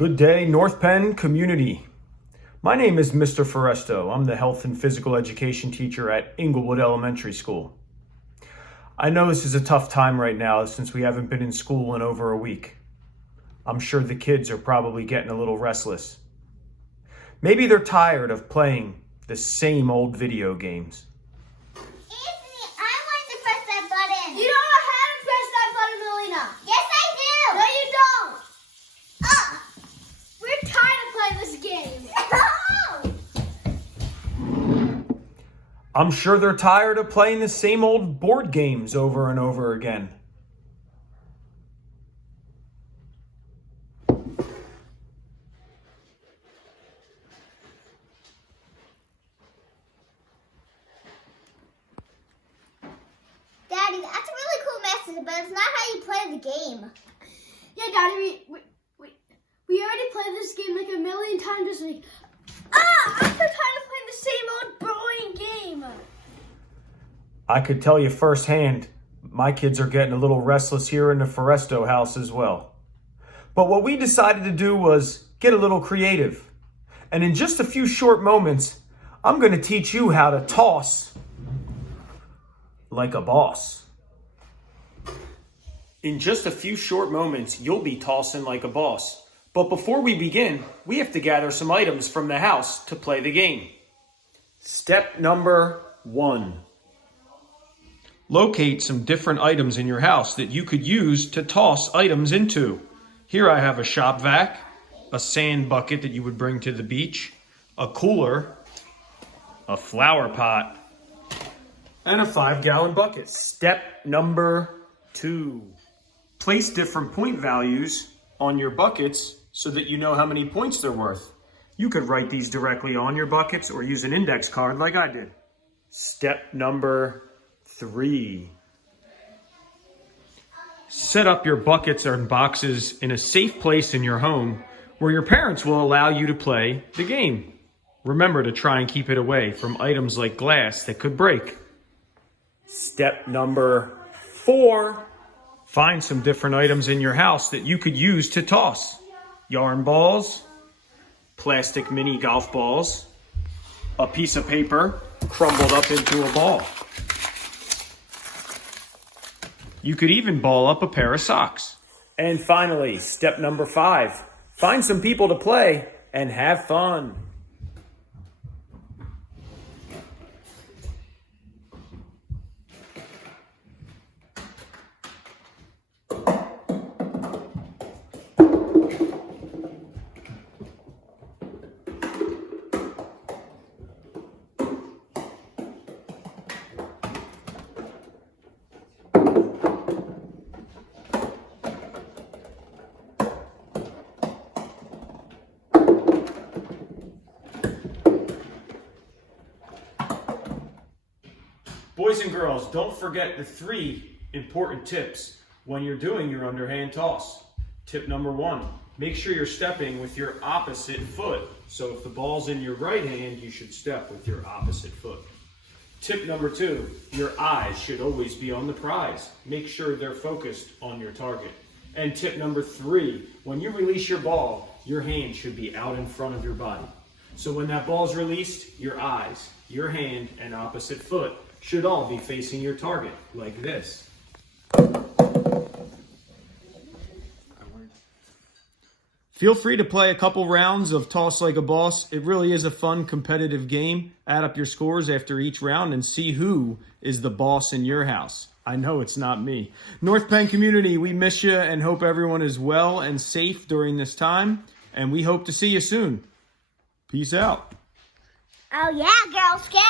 Good day, North Penn community. My name is Mr. Foresto. I'm the health and physical education teacher at Inglewood Elementary School. I know this is a tough time right now since we haven't been in school in over a week. I'm sure the kids are probably getting a little restless. Maybe they're tired of playing the same old video games. Anthony, I want to press that button. You don't know how to press that button, Melina. Yes, I do. No, you don't. We're tired of playing this game. I'm sure they're tired of playing the same old board games over and over again. Daddy, that's a really cool message, but it's not how you play the game. Yeah, Daddy, we already played this game like a million times this week. I'm so tired of playing the same old boring game. I could tell you firsthand, my kids are getting a little restless here in the Foresto house as well. But what we decided to do was get a little creative. And in just a few short moments, I'm going to teach you how to toss like a boss. In just a few short moments, you'll be tossing like a boss. But before we begin, we have to gather some items from the house to play the game. Step number 1. Locate some different items in your house that you could use to toss items into. Here I have a shop vac, a sand bucket that you would bring to the beach, a cooler, a flower pot, and a 5-gallon bucket. Step number 2. Place different point values on your buckets so that you know how many points they're worth. You could write these directly on your buckets or use an index card like I did. Step number 3. Set up your buckets and boxes in a safe place in your home where your parents will allow you to play the game. Remember to try and keep it away from items like glass that could break. Step number 4. Find some different items in your house that you could use to toss. Yarn balls, plastic mini golf balls, a piece of paper crumbled up into a ball. You could even ball up a pair of socks. And finally, step number 5, find some people to play and have fun. Boys and girls, don't forget the 3 important tips when you're doing your underhand toss. Tip number 1, make sure you're stepping with your opposite foot. So if the ball's in your right hand, you should step with your opposite foot. Tip number 2, your eyes should always be on the prize. Make sure they're focused on your target. And tip number 3, when you release your ball, your hand should be out in front of your body. So when that ball's released, your eyes, your hand, and opposite foot should all be facing your target, like this. Feel free to play a couple rounds of Toss Like a Boss. It really is a fun, competitive game. Add up your scores after each round and see who is the boss in your house. I know it's not me. North Penn community, we miss you and hope everyone is well and safe during this time. And we hope to see you soon. Peace out. Oh yeah, Girl Scout.